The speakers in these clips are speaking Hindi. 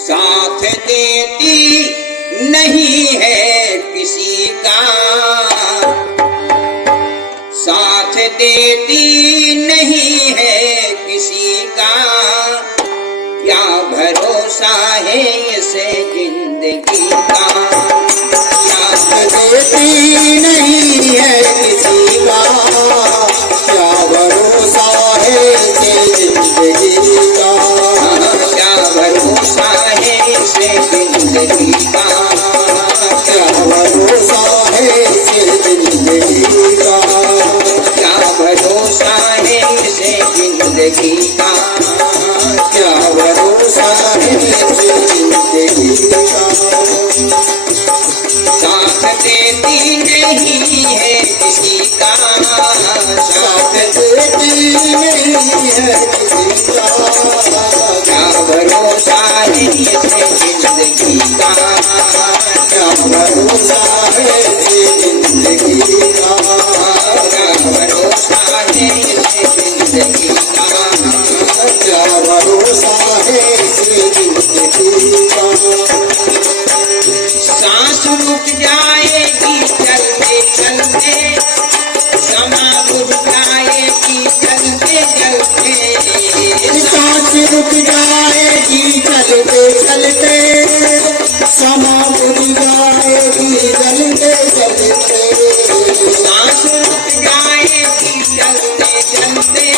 साथ देती नहीं है किसी का, साथ देती नहीं है किसी का, क्या भरोसा है इसे जिंदगी का। साथ देती नहीं है किसी का, क्या भरोसा है इसे जिंदगी का। क्या भरोसा है इसे जिंदगी का, क्या भरोसा है इसे जिंदगी का। क्या भरोसा है इसे जिंदगी का, क्या भरोसा है इसे जिंदगी का। साथ देती नहीं है किसी का, साथ देती नहीं है किसी का। क्या भरोसा है इसे जिंदगी का, क्या भरोसा है इसे जिंदगी का। क्या भरोसा है इसे जिंदगी का। क्या भरोसा है इसे जिंदगी का। सांस रुक जाएगी चलते चलते, समा रुक जाएगी चलते चलते। सांस रुक जाएगी चलते चलते, समा रुक जाएगी चलते चलते। सांस रुक जाएगी चलते चलते,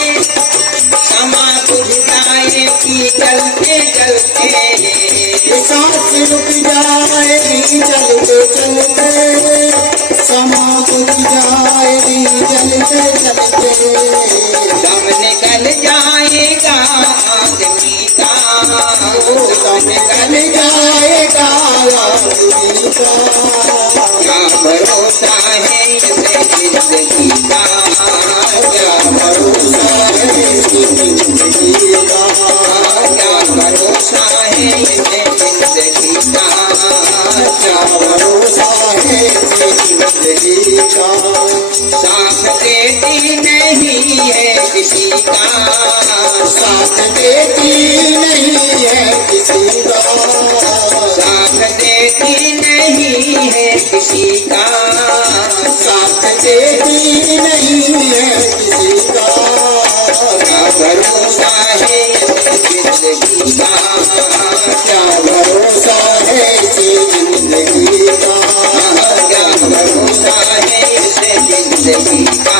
समा रुक जाएगी चलते चलते। सांस रुक जाएगी चलते चलते, समा रुक जाएगी चलते चलते। दम निकल जाएगा आदमी का, दम निकल जाएगा आदमी का। क्या भरोसा है इसे जिंदगी का, क्या भरोसा है इसे जिंदगी का। क्या भरोसा है इसे जिंदगी का। क्या भरोसा है इसे जिंदगी का। साथ देती नहीं है किसी का, साथ देती नहीं है किसी का। साथ देती नहीं है किसी का। साथ देती नहीं है किसी का। क्या भरोसा है इसे जिंदगी का, क्या भरोसा है इसे जिंदगी का। क्या भरोसा है इसे जिंदगी का।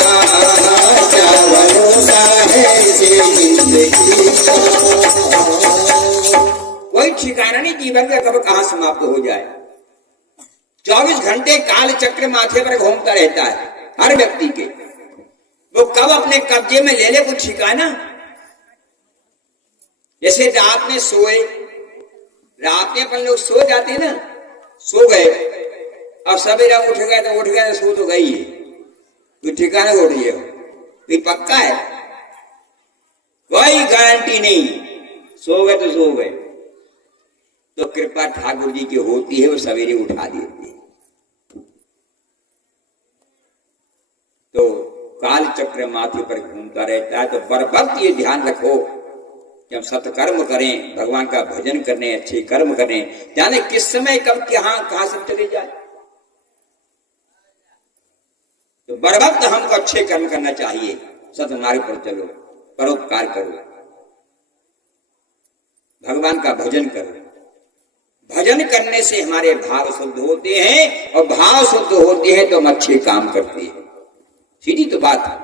क्या भरोसा है इसे जिंदगी का। कोई ठिकाना नहीं जीवन का कब कहां समाप्त हो जाए। 24 घंटे काल चक्र माथे पर घूमता रहता है हर व्यक्ति के, वो कब अपने कब्जे में ले ले कुछ ठिकाना। जैसे रात में सोए, रात में अपन लोग सो जाते ना, सो गए, अब सवेरा उठ गए तो उठ गए, सो तो गई है, कोई ठिकाना उठ गया, कोई पक्का है, कोई गारंटी नहीं। सो गए तो सो गए, तो कृपा ठाकुर जी की होती है, वो सवेरे उठा देती है। तो काल चक्र माथे पर घूमता रहता है। तो बर वक्त ये ध्यान रखो कि हम सत्कर्म करें, भगवान का भजन करें, अच्छे कर्म करें, जाने किस समय कब कहां से चले जाए। तो बर वक्त हमको अच्छे कर्म करना चाहिए, सतमार्ग पर चलो, परोपकार करो, भगवान का भजन करो। भजन करने से हमारे भाव शुद्ध होते हैं, और भाव शुद्ध होते हैं तो हम अच्छे काम करते हैं। सीधी तो बात है,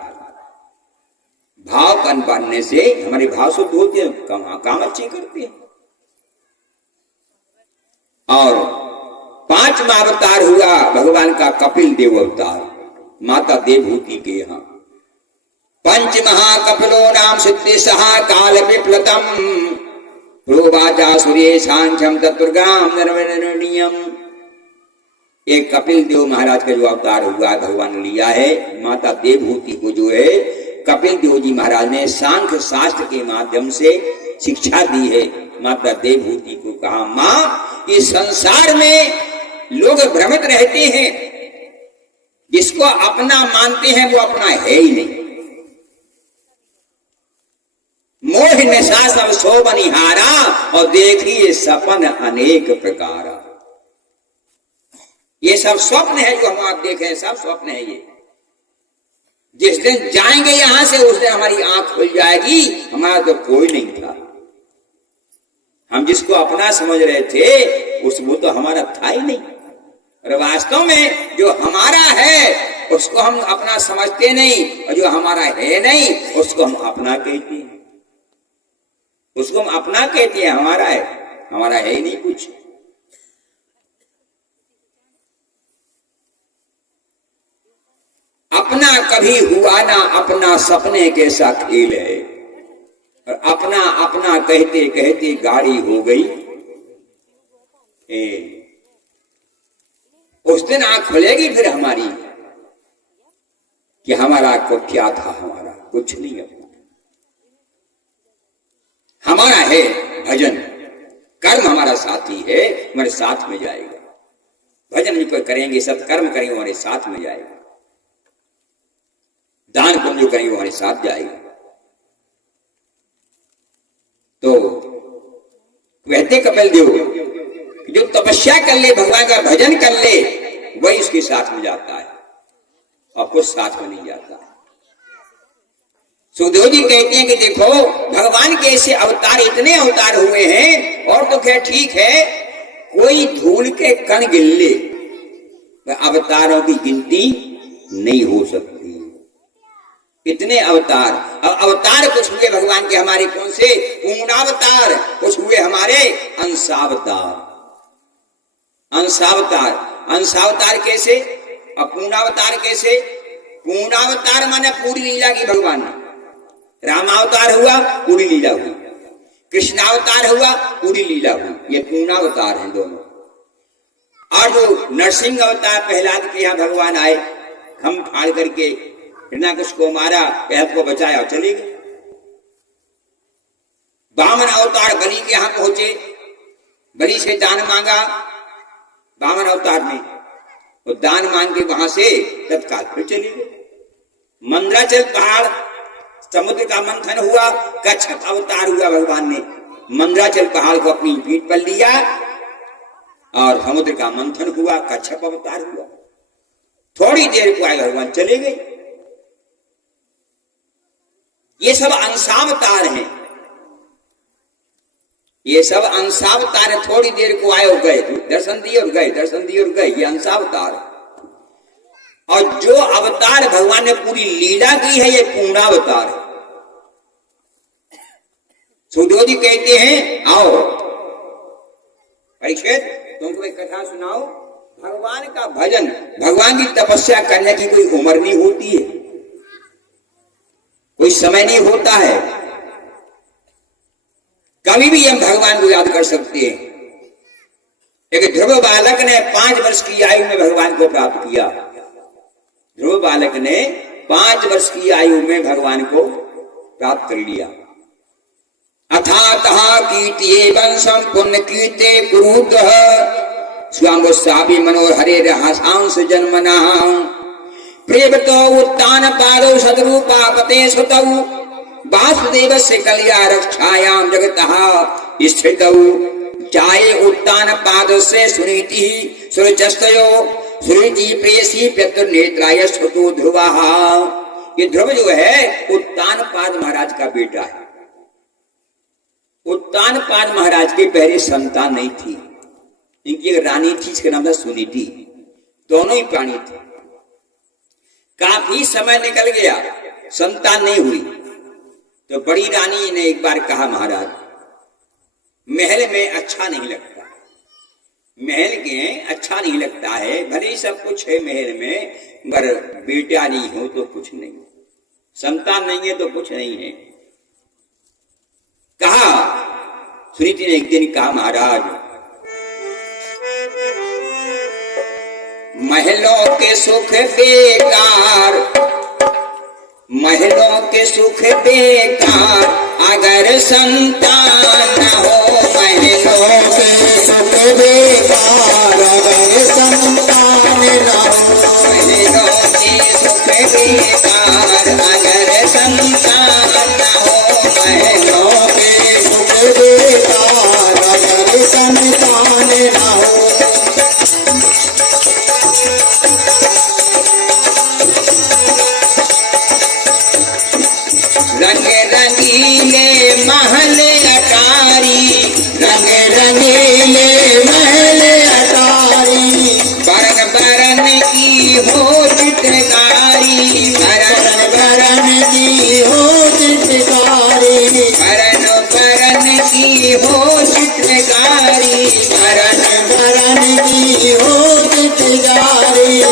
भाव कन बनने से हमारे भाव शुद्ध होते हैं, काम अच्छे करते हैं। और 5वां अवतार हुआ भगवान का कपिल देव अवतार, माता देवहूति के यहाँ। पंच महाकपिलो नाम सिद्धि सहा काल विप्लतम, प्रोवाचा सूर्य सांख्यम तत्वगाम निर्वरणीयम। एक कपिल देव महाराज का जो अवतार हुआ भगवान ने लिया है, माता देवहूति को जो है कपिल देव जी महाराज ने सांख्य शास्त्र के माध्यम से शिक्षा दी है। माता देवहूति को कहा, मां इस संसार में लोग भ्रमित रहते हैं, जिसको अपना मानते हैं वो अपना है ही नहीं। मोह नशा सब सो बनिहारा, और देखिए सपन अनेक प्रकार। ये सब स्वप्न है जो हम आप देखें, सब स्वप्न है ये। जिस दिन जाएंगे यहां से उस दिन हमारी आंख खुल जाएगी, हमारा तो कोई नहीं था। हम जिसको अपना समझ रहे थे वो तो हमारा था ही नहीं। और वास्तव में जो हमारा है उसको हम अपना समझते नहीं, और जो हमारा है नहीं उसको हम अपना कहते हैं। उसको हम अपना कहते हैं, हमारा है ही नहीं कुछ। अपना कभी हुआ ना अपना, सपने कैसा खेल है। और अपना अपना कहते कहते गाड़ी हो गई। उस दिन आंख खुलेगी फिर हमारी कि हमारा को क्या था, हमारा कुछ नहीं। अपना हमारा है भजन, कर्म हमारा साथी है, हमारे साथ में जाएगा। भजन भी करेंगे, सत्कर्म करेंगे, हमारे साथ में जाएगा। दान पुण्य जो करेंगे हमारे साथ जाएगा। तो कहते कपिल देव जो तपस्या कर ले, भगवान का भजन कर ले, वही उसके साथ में जाता है, और कुछ साथ में नहीं जाता। सुखदेव जी कहते हैं कि देखो भगवान के ऐसे अवतार, इतने अवतार हुए हैं, और तो खैर ठीक है, कोई धूल के कण गिन ले, अवतारों की गिनती नहीं हो सकती। इतने अवतार, अवतार कुछ हुए भगवान के हमारे, कौन से? पूर्णावतार, कुछ हुए हमारे अंशावतार। अंशावतार कैसे और पूर्णावतार कैसे? पूर्णावतार माने पूरी लीला की भगवान ने। रामावतार हुआ पूरी लीला हुई, कृष्णावतार हुआ पूरी लीला हुई, ये पूर्णावतार हैं दोनों। और जो नरसिंह अवतार प्रहलाद के यहाँ भगवान आए, खम फाड़ करके हिरण्याकश को मारा, प्रहलाद को बचाया और चले गए। वामन अवतार बलि के यहां पहुंचे, बलि से दान मांगा वामन अवतार में, और दान मांग के वहां से तत्काल फिर चले गए। मंदराचल पहाड़, समुद्र का मंथन हुआ, कच्छप अवतार हुआ भगवान ने, मंदराचल पहाड़ को अपनी पीठ पर लिया और समुद्र का मंथन हुआ, कच्छप अवतार हुआ। थोड़ी देर को आए भगवान चले गए। ये सब अंशावतार हैं, ये सब अंशावतार है। थोड़ी देर को आए और गए, दर्शन दिए और गए, दर्शन दिए और गए, ये अंशावतार है। और जो अवतार भगवान ने पूरी लीला की है, ये पूर्णावतार है। सुखदेव जी कहते हैं आओ परीक्षित, तुमको एक कथा सुनाओ। भगवान का भजन, भगवान की तपस्या करने की कोई उम्र नहीं होती है, कोई समय नहीं होता है। कभी भी हम भगवान को याद कर सकते हैं। एक ध्रुव बालक ने 5 वर्ष की आयु में भगवान को प्राप्त किया। ध्रुव बालक ने 5 वर्ष की आयु में भगवान को प्राप्त कर लिया। अथातः कीर्तिये वंशं पुण्य कीर्ते कुरुद्वः स्वाम गोस्वामी मनोहरे रहसांस जन्मनः प्रेमतो उत्तान पादौ सदरूपापते सुतौ वासुदेव से कल्या रक्षायाम जगतः स्थितौ चाये उत्तान पाद से सुनीति सुरचस्तयो सुनीति प्रेयसी पितृनेत्राय सुतो ध्रुवः। ये ध्रुव जो है उत्तान पाद महाराज का बेटा है। उत्तान पाद महाराज के पहले संतान नहीं थी, इनकी एक रानी थी, इसका नाम था सुनीति। दोनों ही प्राणी थे। काफी समय निकल गया, संतान नहीं हुई, तो बड़ी रानी ने एक बार कहा महाराज महल में अच्छा नहीं लगता, महल के अच्छा नहीं लगता है, भले ही सब कुछ है महल में, मगर बेटा नहीं हो तो कुछ नहीं, संतान नहीं है तो कुछ नहीं है। कहा सुनीति ने एक दिन कहा महाराज महलों के सुख बेकार, महलों के सुख बेकार अगर संतान न हो, महलों के सुख बेकार अगर संतान न हो, महलों के सुख बेकार अगर संतान न हो, महलों संतान न हो। रंग रंगीले महल अटारी, रंग रंगीले महल अटारी, बरन बरन की हो चित्रकारी, बरन बरन की हो चित्रकारी, बरन बरन की हो चित्रकारी, बरन बरन की हो चित्रकारी।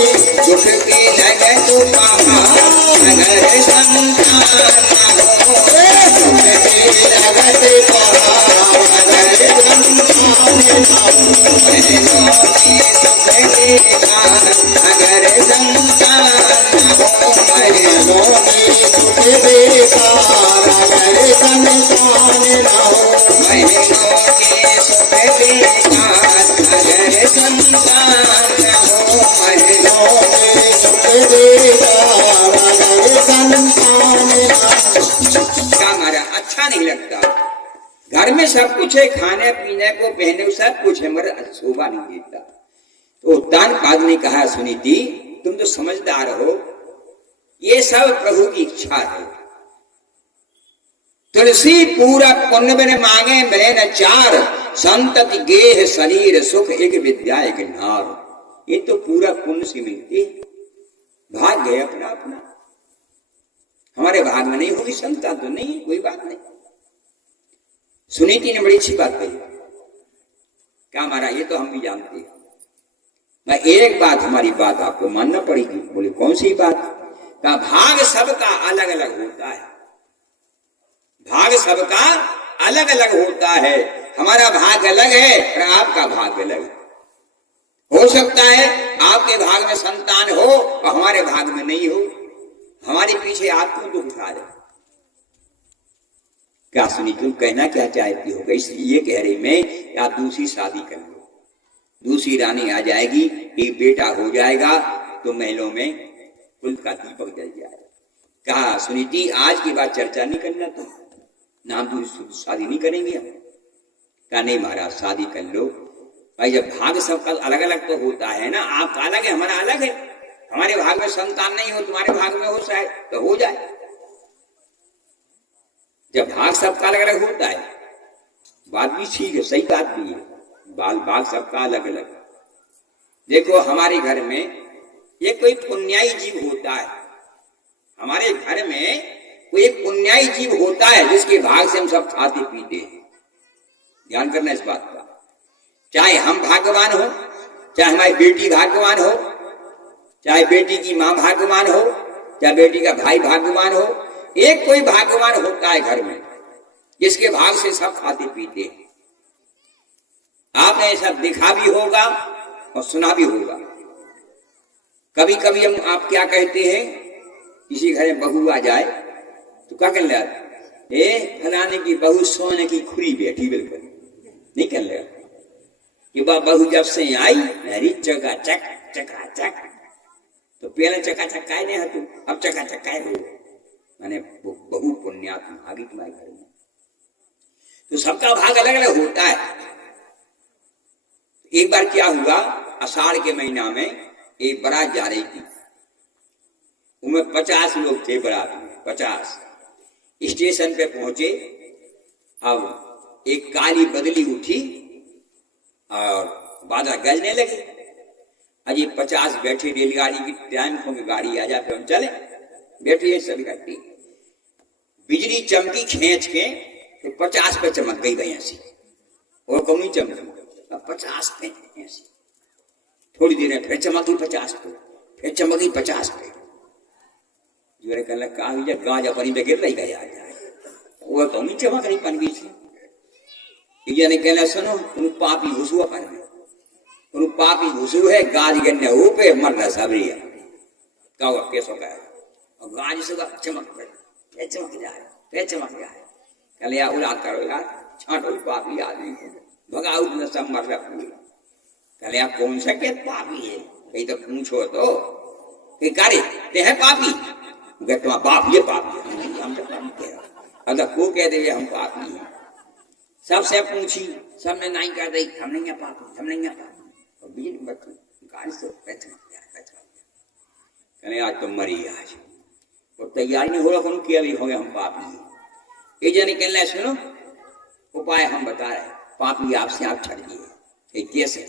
दुख के लगत पहाड़ अगर संतान हो, सुख के लगत पहाड़ अगर संतान न हो। बहनों में सुख देगा अगर संतान हो, बहनों में सुख बेकार अगर संतान न हो। बहनों के सुख देगा अगर संतान हो, बहनों में सुख बेकार अगर संतान न हो। क्या हमारा अच्छा नहीं लगता? घर में सब कुछ है, खाने पीने को पहने को सब कुछ है, मगर शोभा नहीं देता। तो उत्तानपाद ने कहा, सुनीति तुम तो समझदार हो, ये सब प्रभु की इच्छा है। तुलसी पूरा पुण्य बिन मांगे मिले न चार, संतति गेह शरीर सुख एक विद्या एक नार। ये तो पूरा पुण्य से मिलती है, भाग गए अपना अपना। हमारे भाग में नहीं होगी संतान तो नहीं, कोई बात नहीं। सुनीति ने बड़ी अच्छी बात कही। क्या हमारा ये तो हम भी जानते हैं। मैं एक बात, हमारी बात आपको मानना पड़ेगी। बोले कौन सी बात? का भाग सबका अलग अलग होता है, भाग सबका अलग अलग होता है। हमारा भाग अलग है और आपका भाग अलग है। हो सकता है आपके भाग में संतान हो और हमारे भाग में नहीं हो, हमारे पीछे आपको दुख उठा जाए। क्या सुनी, तुम कहना क्या चाहती हो? इसलिए कह रही मैं, आप दूसरी शादी कर लो, दूसरी रानी आ जाएगी, एक बेटा हो जाएगा, तो महलों में कुल का दीपक जल जाएगा। कहा सुनीति आज की बात चर्चा नहीं करना, तुम नाम दूसरी शादी नहीं करेंगे हम। कहा नहीं महाराज शादी कर लो। भाई जब भाग सबका अलग अलग तो होता है ना, आपका अलग है हमारा अलग है। हमारे भाग में संतान नहीं हो, तुम्हारे भाग में हो शायद, तो हो जाए। जब भाग सबका अलग अलग होता है, बात भी ठीक है, सही बात भी है, बाल भाग सबका अलग अलग। देखो हमारे घर में ये कोई पुण्याई जीव होता है, हमारे घर में कोई एक पुण्याई जीव होता है जिसके भाग से हम सब खाते पीते हैं। ध्यान करना इस बात का। चाहे हम भाग्यवान हो, चाहे हमारी बेटी भाग्यवान हो, चाहे बेटी की मां भाग्यवान हो, चाहे बेटी का भाई भाग्यवान हो, एक कोई भाग्यवान होता है घर में जिसके भाग से सब खाते पीते हैं। आपने सब देखा भी होगा और सुना भी होगा। कभी कभी हम आप क्या कहते हैं, किसी घर में बहू आ जाए तो क्या कर ले, फलाने की बहू सोने की खुरी बैठी, बिल्कुल नहीं कर ले कि बहू जब से आई मेरी चकाचक चकाचक, तो पहले चकाचक काय नहीं तू, अब चकाचक काय हो, मैंने बहु पुण्यात्मा आ गई तुम्हारे घर में। तो सबका भाग अलग अलग होता है। एक बार क्या हुआ, आषाढ़ के महीना में एक बारात जा रही थी, उनमें 50 लोग थे बारात में, 50। स्टेशन पे पहुंचे, अब एक काली बदली उठी और बादल गरजने लगे। अजी 50 बैठे, रेलगाड़ी की टाइम खो के गाड़ी आ जाए हम चले, बैठिए सब इकट्ठी। बिजली चमकी खींच के तो 50 पे चमक गई भैया सी, और कमी चमकी, अब 50 पे ऐसी। थोड़ी देर में फिर चमकी 50 पे, फिर चमकी 50 पे। जो कहला कहा गाज अपनी में गिर रही गया जाए, वो कमी चमक रही पन बीच में। ने कहला सुनो तुम पापी घुसुआ पर में, तुम पापी घुसु है, गाज गिरने ऊपे मर रहा सबरिया कहो कैसो कह, और गाज से चमक पड़े, फिर चमक जाए, फिर चमक जाए। कहले यार उड़ा करो यार, छाटो पापी आदमी को, भगाओ न सब मर रहा पूरा। कहले आप कौन सा के पापी है, कहीं तो पूछो तो कि करे ते है पापी, तुम्हारा बाप ये पापी है, हम तो पापी कह रहा, अगर को कह दे हम पापी हैं। सबसे पूछी, सबने नहीं कर दी, हम नहीं पापी, हम नहीं पापी। और बीच बच्चों गाड़ी से कहने आज तो मरी आज वो तैयारी नहीं हो रहा कौन किया भी हो गया हम पापी। ये जाने कहने सुनो उपाय हम बता रहे, पापी आपसे आप छड़िए। कैसे?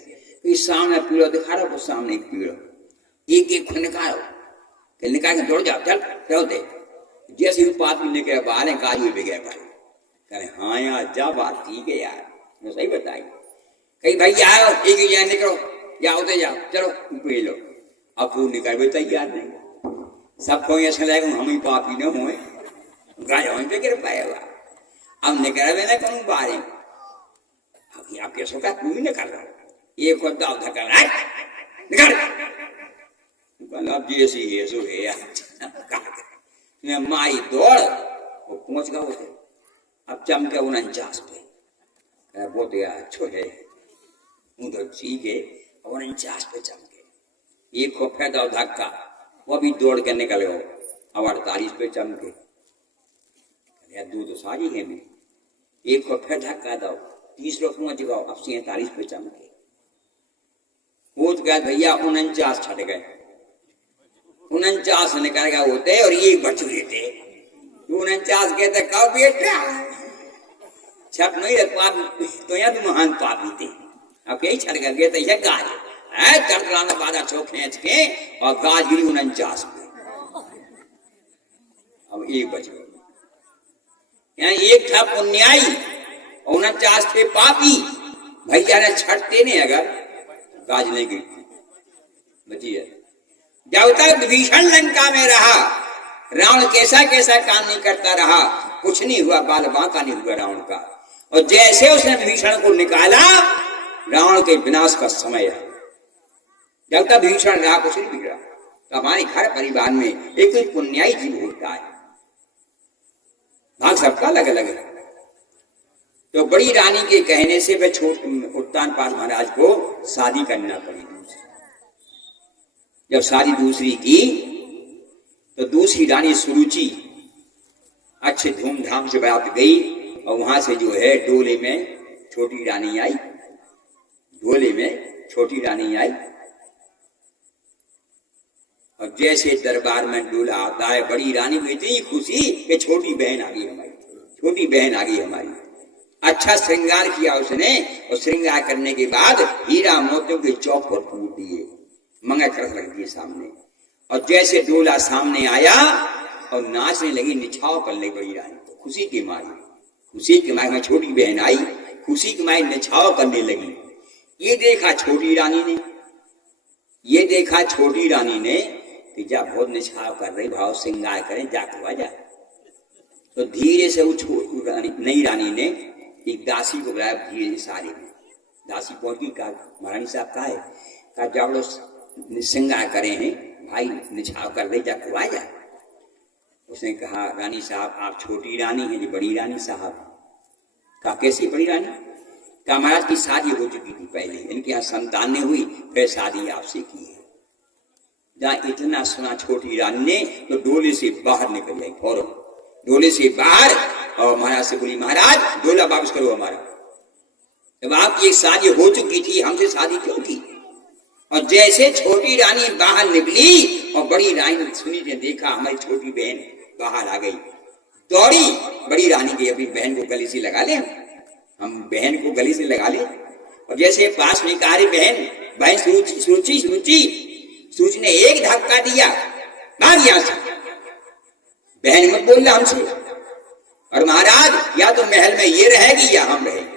इस सामने पीड़ो दिखा रहा वो सामने एक पीड़ो, एक एक खुद निकालो, निकाल के दौड़ जाओ, चल चल दे। जैसे ही पापी निकले बाहर काज में गए भाई, कहे हाँ यार जा बात ठीक है यार, मैं सही बताई। कहीं भाई आओ एक ही जाए निकलो, जाओ तो जाओ, चलो पी लो। अब वो निकल भी तैयार नहीं, सबको ऐसा लगेगा हम ही पापी न हुए, गाय पे गिर पाएगा। अब निकल भी ना कहूँ बाहर, अभी आप कैसो का तू ही निकल रहा, एक और दाव धक्का निकल, अब जैसी है सो है यार। माई दौड़ वो पहुंच गया उसे, अब चमके 49 पे, वो तो यार अच्छो है उधर ठीक है, 49 पे चमके। एक को फेंका धक्का, वो भी दौड़ के निकल गए, अब 48 पे चमके। दू तो सारी है मैं, एक को फिर धक्का दो, तीसरा पहुंच गए, अब 47 पे चमके। कूद गए भैया 49 छट गए, 49 निकल गए होते और ये बच रहे थे। 49 कहते कब बेटा छप नहीं पापी तो यहाँ तुम महान पापी थे, अब यही छट गए तो यह गाज है चटलाना बाधा छो खींच के और गाज गिरी 49 पे। अब एक बच गए, यहाँ एक था पुण्याई 49 थे पापी। भैया ने छटते नहीं अगर गाज नहीं गिरती बची है। जब तक विभीषण लंका में रहा रावण कैसा कैसा काम नहीं करता रहा, कुछ नहीं हुआ, बाल बांका नहीं हुआ रावण का। और जैसे उसने विभीषण को निकाला रावण के विनाश का समय है। जब तक विभीषण रहा कुछ नहीं बिगड़ा। तो हमारे घर परिवार में एक पुण्याई जीव होता है, भाग सबका अलग अलग है। तो बड़ी रानी के कहने से वह उत्तानपाद महाराज को शादी करना पड़ी। जब शादी दूसरी की तो दूसरी रानी सुरुचि अच्छे धूमधाम से बारात गई और वहां से जो है डोले में छोटी रानी आई, डोले में छोटी रानी आई। और जैसे दरबार में डोला आता है बड़ी रानी को इतनी खुशी कि छोटी बहन आ गई हमारी, छोटी बहन आ गई हमारी। अच्छा श्रृंगार किया उसने और श्रृंगार करने के बाद हीरा मोतियों के चौक पर फूट दिए, मंगा कर रख दिए सामने। और जैसे डोला सामने आया और नाचने लगी, निछाव कर ले बड़ी रानी खुशी की मारी, खुशी की मारी में छोटी बहन आई, खुशी की मारी निछाव करने लगी। ये देखा छोटी रानी ने, ये देखा छोटी रानी ने कि जा बहुत निछाव कर रही, भाव श्रृंगार करें जाकर आ जा। तो धीरे से वो नई रानी ने एक दासी को बुलाया, धीरे सारी में दासी पहुंच गई। कहा महारानी साहब का है? कहा जाओ श्रृंगार करे हैं भाई, निछाव कर ले जा करवा जा। उसने कहा रानी साहब आप छोटी रानी हैं, ये बड़ी रानी साहब। कहा कैसी बड़ी रानी? कहा महाराज की शादी हो चुकी थी पहले, इनके यहाँ संतान नहीं हुई, फिर शादी आपसे की है। जहाँ इतना सुना छोटी रानी ने तो डोले से बाहर निकल जाए फौरन, डोले से बाहर, और महाराज से बोली महाराज डोला वापस करो हमारा, जब आपकी एक शादी हो चुकी थी हमसे शादी क्यों की? और जैसे छोटी रानी बाहर निकली और बड़ी रानी सुनी ने देखा हमारी छोटी बहन बाहर आ गई, दौड़ी बड़ी रानी की अपनी बहन को गले से लगा ले, हम बहन को गले से लगा ले। और जैसे पास में कहा बहन बहन सूची सूची सूची सूची ने एक धक्का दिया, भाग यहां से, बहन मत बोलना हमसे, और महाराज या तो महल में ये रहेगी या हम रहेंगे।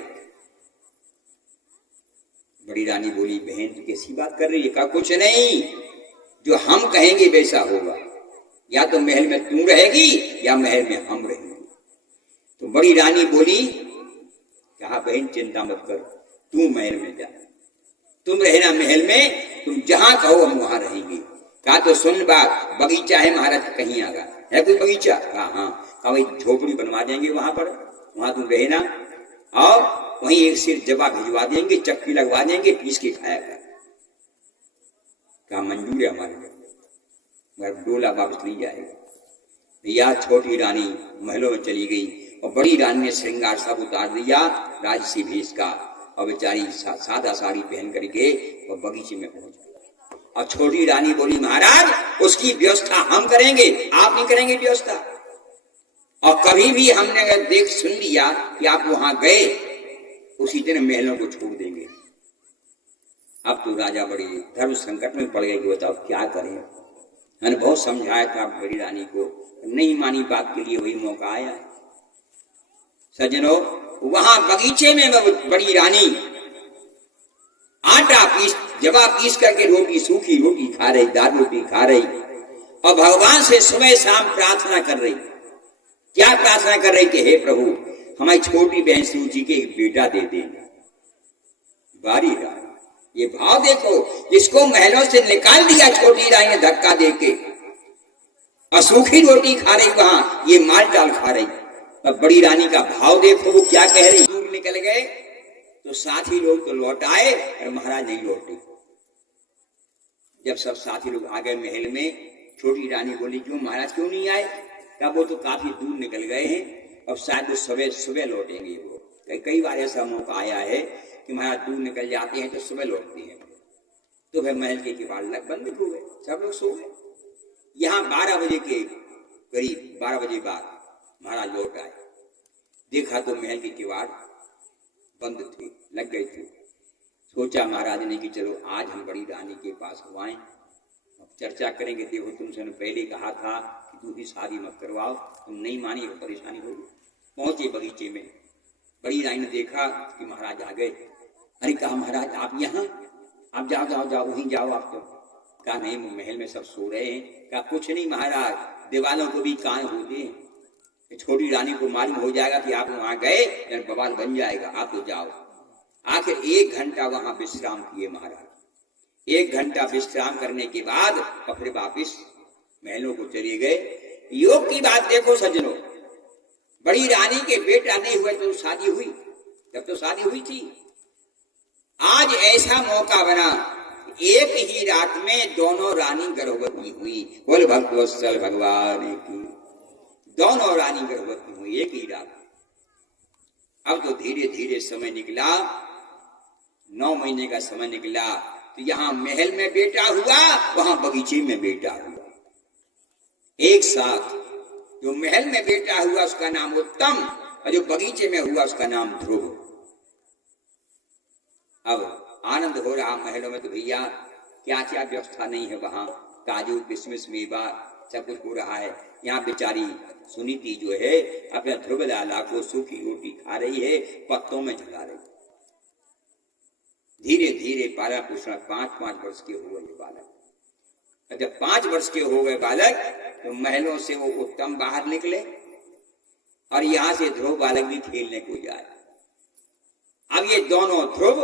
बड़ी रानी बोली बहन तो कैसी बात कर रही है? कहा कुछ नहीं, जो हम कहेंगे वैसा होगा, या तो महल में तू रहेगी या महल में हम रहेंगे। तो बड़ी रानी बोली, कहा बहन चिंता मत कर, तू महल में जा, तुम रहना महल में, तुम जहां कहो हम वहां रहेंगे। कहा तो सुन बात, बगीचा है महाराज कहीं आगा, है कोई बगीचा? कहा हाँ। कहा भाई झोपड़ी बनवा देंगे वहां पर, वहां तुम रहना, और वहीं एक सिर जबा भिजवा देंगे, चक्की लगवा देंगे, पीस के खाया कर। कहा मंजूर है हमारे लिए, डोला वापस नहीं जाएगा। या छोटी रानी महलों में चली गई और बड़ी रानी ने श्रृंगार सब उतार दिया राजसी भेष का, और बेचारी सादा साड़ी पहन करके और बगीचे में पहुंच गई। और छोटी रानी बोली महाराज उसकी व्यवस्था हम करेंगे, आप नहीं करेंगे व्यवस्था। और कभी भी हमने अगर देख सुन लिया कि आप वहां गए उसी दिन महलों को छोड़ देंगे। अब तो राजा बड़ी धर्म संकट में पड़ गए कि बताओ क्या करें। मैंने बहुत समझाया था बड़ी रानी को, नहीं मानी बात के लिए वही मौका आया। सज्जनों वहां बगीचे में बड़ी रानी आटा जवा पीस करके रोटी, सूखी रोटी खा रही, दाल रोटी खा रही और भगवान से सुबह शाम प्रार्थना कर रही। क्या प्रार्थना कर रही कि हे प्रभु हमारी छोटी बहन सूची के एक बेटा दे देना। बारी रानी ये भाव देखो, जिसको महलों से निकाल दिया छोटी रानी ने धक्का देके, और सूखी रोटी खा रही वहां ये माल डाल खा रही। अब बड़ी रानी का भाव देखो वो क्या कह रही। दूर निकल गए तो साथी लोग तो लौट आए और महाराज नहीं लौटे। जब सब साथी लोग आ गए महल में, छोटी रानी बोली क्यों महाराज क्यों नहीं आए? क्या वो तो काफी दूर निकल गए हैं, अब शायद वो सुबह लौटेंगे। वो कई बार ऐसा मौका आया है कि महाराज दूर निकल जाते हैं तो सुबह लौटते हैं। तो फिर महल के किवाड़ बंद हो गए, सब लोग सो गए। यहाँ 12 बजे के करीब 12 बजे बाद महाराज लौट आए, देखा तो महल के किवाड़ बंद थे, लग गए थे। सोचा महाराज ने कि चलो आज हम बड़ी रानी के पास आए, चर्चा करेंगे। देखो तुमसे पहले कहा था कि तू भी शादी मत करवाओ, तुम नहीं मानी तो परेशानी होगी। पहुंचे बगीचे में, बड़ी रानी ने देखा कि महाराज आ गए। अरे कहा महाराज आप यहाँ, आप जाओ जाओ जाओ वहीं जाओ आप तो। कहा नहीं महल में सब सो रहे हैं। कहा कुछ नहीं महाराज, दीवालों को भी कान होते हैं, छोटी रानी को मालूम हो जाएगा कि आप वहां गए, बवाल बन जाएगा, आप तो जाओ। आखिर 1 घंटा वहां विश्राम किए महाराज। 1 घंटा विश्राम करने के बाद और फिर वापिस महलों को चले गए। योग की बात देखो सज्जनों, बड़ी रानी के बेटा नहीं हुए तो शादी हुई, जब तो शादी हुई थी। आज ऐसा मौका बना, एक ही रात में दोनों रानी गर्भवती हुई। बोल भक्तवत्सल भगवान की, दोनों रानी गर्भवती हुई एक ही रात। अब तो धीरे धीरे समय निकला, 9 महीने का समय निकला। तो यहाँ महल में बेटा हुआ, वहां बगीचे में बेटा हुआ, एक साथ। जो महल में बेटा हुआ उसका नाम उत्तम, और जो बगीचे में हुआ उसका नाम ध्रुव। अब आनंद हो रहा महलों में, तो भैया क्या क्या व्यवस्था नहीं है वहां, काजू किशमिश मेवा सब कुछ हो रहा है। यहाँ बेचारी सुनीति जो है अपने ध्रुव लाला को सूखी रोटी खा रही है, पत्तों में झुला रही। धीरे धीरे पाला पोषण 5-5 वर्ष के हो गए बालक। जब 5 वर्ष के हो गए बालक तो महलों से वो उत्तम बाहर निकले और यहां से ध्रुव बालक भी खेलने को जाए। अब ये दोनों ध्रुव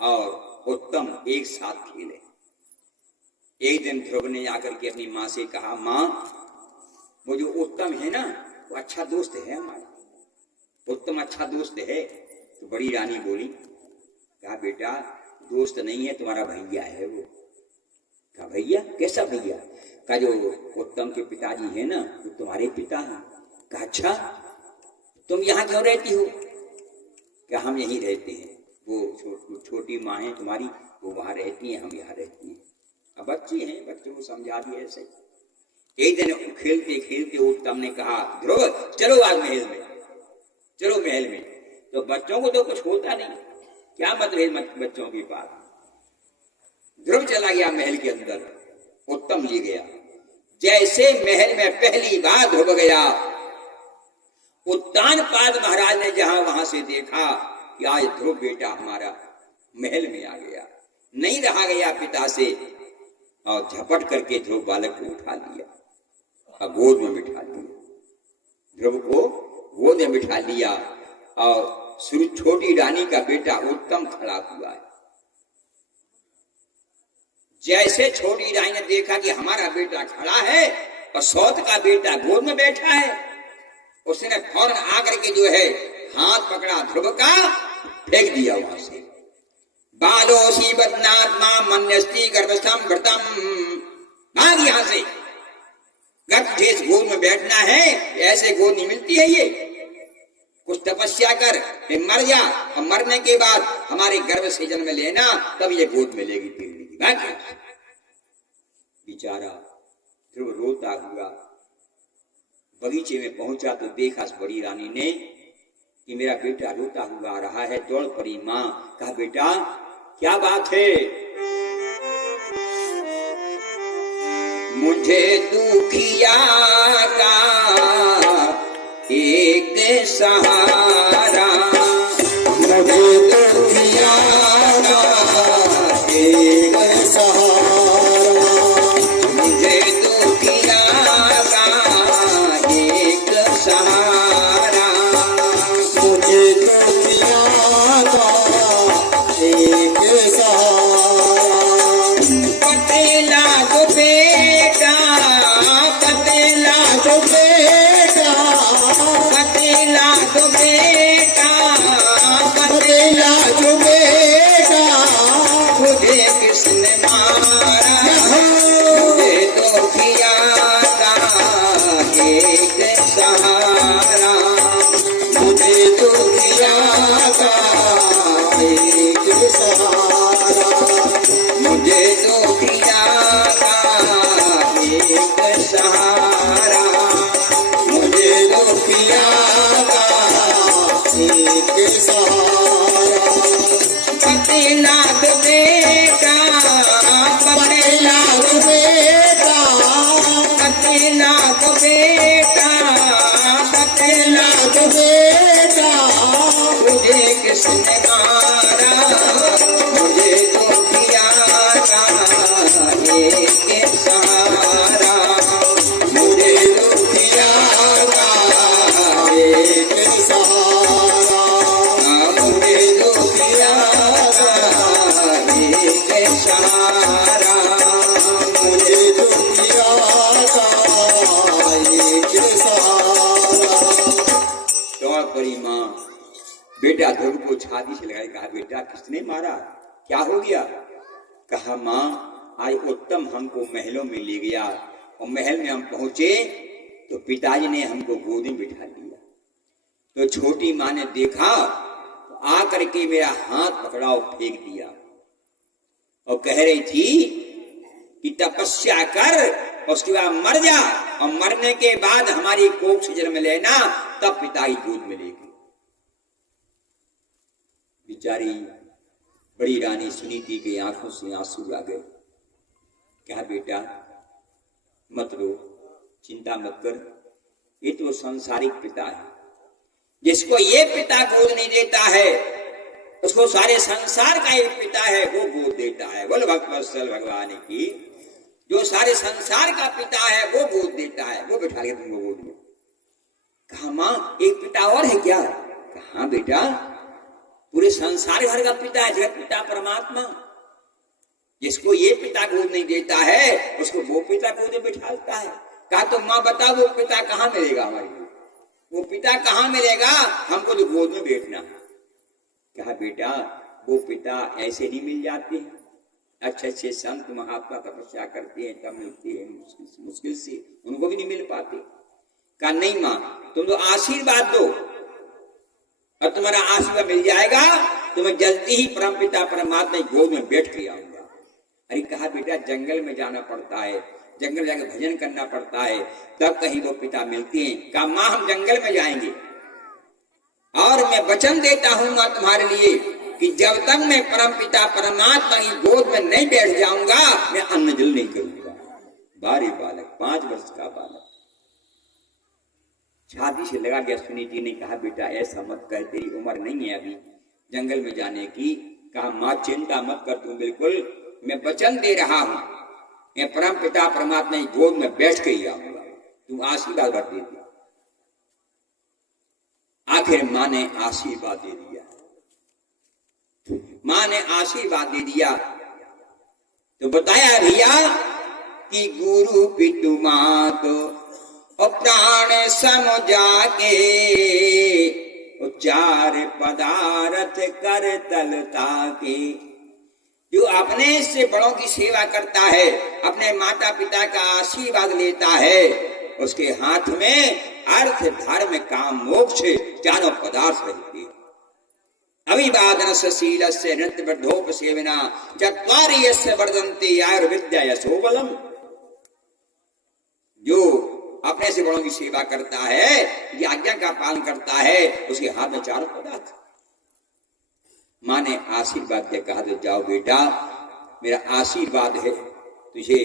और उत्तम एक साथ खेले। एक दिन ध्रुव ने आकर के अपनी माँ से कहा, माँ वो जो उत्तम है ना वो अच्छा दोस्त है हमारा, उत्तम अच्छा दोस्त है। तो बड़ी रानी बोली, कहा बेटा दोस्त नहीं है तुम्हारा भैया है वो। कहा भैया कैसा भैया? कहा जो उत्तम के पिताजी है ना वो तुम्हारे पिता हैं। कहा अच्छा तुम यहाँ क्यों रहती हो? क्या हम यहीं रहते हैं, वो छोटी माँ है तुम्हारी वो वहां रहती है, हम यहाँ रहती हैं। अब बच्चे हैं, बच्चों को समझा दिया ऐसे। एक दिन खेलते खेलते उत्तम ने कहा, ध्रुव चलो आज महल में, चलो महल में। तो बच्चों को तो कुछ होता नहीं, क्या मतलब बच्चों के पास। ध्रुव चला गया महल के अंदर, उत्तम ले गया। जैसे महल में पहली बार ध्रुव गया, उत्तानपाद महाराज ने जहां वहां से देखा कि आज ध्रुव बेटा हमारा महल में आ गया, नहीं रहा गया पिता से, और झपट करके ध्रुव बालक को उठा लिया और गोद में बिठा लिया। ध्रुव को गोद में बिठा लिया और छोटी रानी का बेटा उत्तम खड़ा हुआ है। जैसे छोटी रानी ने देखा कि हमारा बेटा खड़ा है और सौत का बेटा गोद में बैठा है, उसने फौरन आकर के जो है हाथ पकड़ा ध्रुव का, फेंक दिया वहां से। बालोसी बदनात्मा मन्यस्ती गर्भस्थम घृतम, भाग यहां से। अगर तुझे इस गोद में बैठना है, ऐसे गोद नहीं मिलती है ये। कुछ तपस्या कर, फिर मर जा, और मरने के बाद हमारे गर्भ से जन्म लेना, तब ये गोद मिलेगी तेरी की बात। बेचारा फिर वो रोता हुआ बगीचे में पहुंचा तो देखा बड़ी रानी ने कि मेरा बेटा रोता हुआ आ रहा है। दौड़ पड़ी माँ, कहा बेटा क्या बात है? मुझे दुखिया का एक सहारा, मुझे दुखिया का एक सहारा, मुझे दुखिया का एक सहारा, मुझे दुखिया का एक सहारा। पतेला को बेटा, पतेला जो बेटा, पतेला को बेटा, पतेला जो बेटा, मुझे किसने मारा? मुझे दुखिया का एक सहारा, मुझे दुखिया का एक सहारा, मुझे दुखिया का एक सहारा, मुझे दुखिया का एक सहारा। पतेला को बेटा, पतेला को बेटा, पतेला को बेटा, पतेला जो बेटा, मुझे किसने मारा? मुझे दुखिया का एक सहारा, मुझे दुखिया का एक सहारा, मुझे दुखिया का एक सहारा, मुझे दुखिया का एक सहारा। दौड़ पड़ी माँ, बेटा ध्रुव को छाती से लगाई, कहा बेटा किसने मारा, क्या हो गया? कहा माँ आज उत्तम हमको महलों में ले गया, और महल में हम पहुंचे तो पिताजी ने हमको गोद में बिठा लिया। तो छोटी माँ ने देखा तो आकर के मेरा हाथ पकड़ा और फेंक दिया, और कह रही थी कि तपस्या कर, उसके बाद मर जा, और मरने के बाद हमारी कोख से जन्म लेना, तब पिता की गोद मिलेगी। बेचारी बड़ी रानी सुनीति की आंखों से आंसू आ गए। क्या बेटा मत रो, चिंता मत कर, ये तो सांसारिक पिता है। जिसको ये पिता गोद नहीं देता है, उसको सारे संसार का एक पिता है वो गोद देता है। बोल भक्तवत्सल भगवान की, जो सारे संसार का पिता है वो गोद देता है, वो बिठा के तुमको गोद में। कहा माँ एक पिता और है क्या? कहा बेटा पूरे संसार भर का पिता है, जगत पिता परमात्मा। जिसको ये पिता गोद नहीं देता है, उसको वो पिता गोद में बिठाता है। कहा तो माँ बताओ वो पिता कहाँ मिलेगा हमारे लिए? वो पिता कहाँ मिलेगा? हमको तो गोद में बैठना है। कहा बेटा वो पिता ऐसे नहीं मिल जाते हैं, अच्छे अच्छे संत महात्मा तपस्या करते हैं तब मिलते हैं, मुश्किल से उनको भी नहीं मिल पाते। कहा नहीं माँ तुम तो आशीर्वाद दो, और तुम्हारा आशीर्वाद मिल जाएगा तो मैं जल्दी ही परमपिता परमात्मा की गोद में बैठ के आऊंगा। अरे कहा बेटा जंगल में जाना पड़ता है, जंगल जाकर भजन करना पड़ता है, तब कहीं वो पिता मिलते हैं। कहा माँ हम जंगल में जाएंगे, और मैं वचन देता हूँ माँ तुम्हारे लिए कि जब तक मैं परमपिता परमात्मा की गोद में नहीं बैठ जाऊंगा, मैं अन्न जल नहीं करूंगा। बारे बालक 5 वर्ष का बालक छाती से लगा गया। सुनीति ने कहा बेटा ऐसा मत कर, तेरी उम्र नहीं है अभी जंगल में जाने की। कहा माँ चिंता मत कर तू, बिल्कुल मैं वचन दे रहा हूं, मैं परम पिता परमात्मा की गोद में बैठ के ही आऊंगा, तुम आशीर्वाद भर दे दिया। आखिर माँ ने आशीर्वाद दे दिया, माँ ने आशीर्वाद दे दिया। तो बताया भैया कि गुरु पितु मात और प्राण सम जाके, चार पदार्थ कर तलता के। जो अपने से बड़ों की सेवा करता है, अपने माता पिता का आशीर्वाद लेता है, उसके हाथ में अर्थ धर्म काम मोक्ष चारों पदार्थ रहते हैं। अभिवादनस्य शीलस्य नृत्यवृद्धोपसेवना चत्वारि यस्य वर्धन्ते आयुर्विद्या यशोबलम। जो अपने से बड़ों की सेवा करता है, ये आज्ञा का पालन करता है, उसके हाथ में चारों पदार्थ। माँ ने आशीर्वाद दे कहा तो जाओ बेटा, मेरा आशीर्वाद है तुझे,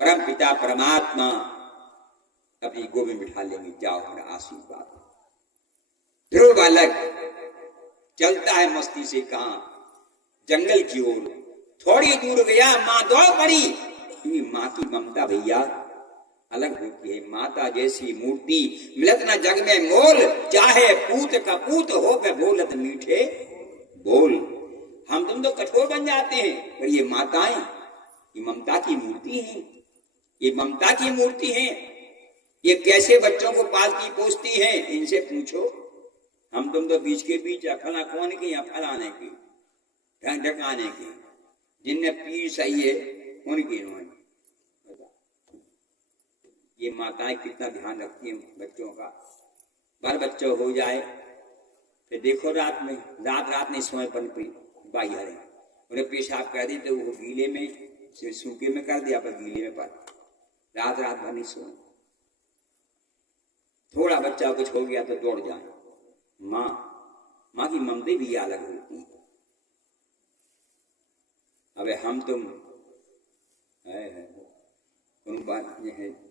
परम पिता परमात्मा अपनी गोद में बिठा लेंगे, जाओ मेरा आशीर्वाद। ध्रुव बालक चलता है मस्ती से कहा जंगल की ओर। थोड़ी दूर गया, माँ दौड़ पड़ी, क्योंकि माँ की ममता भैया अलग होती है। माता जैसी मूर्ति मिलत न जग में मोल, चाहे पूत कपूत हो के बोलत मीठे बोल। हम तुम तो कठोर बन जाते हैं, पर ये माताएं ये ममता की मूर्ति हैं, ये ममता की मूर्ति हैं। ये कैसे बच्चों को पालती पोसती हैं, इनसे पूछो। हम तुम तो बीच के बीच फला कौन की या फलाने की ढकाने की, जिनने पीर सही है उनकी इन्होंने। ये माताएं कितना ध्यान रखती हैं बच्चों का। बाल बच्चों हो जाए फिर देखो रात में रात नहीं सोए पर बाई हरे उन्हें पेशाब कर दी तो वो गीले में सूखे में कर दिया, पर गीले में पर रात भर नहीं सोए। थोड़ा बच्चा कुछ हो गया तो दौड़ जाए। माँ की ममता भी अलग होती है। अबे हम तुम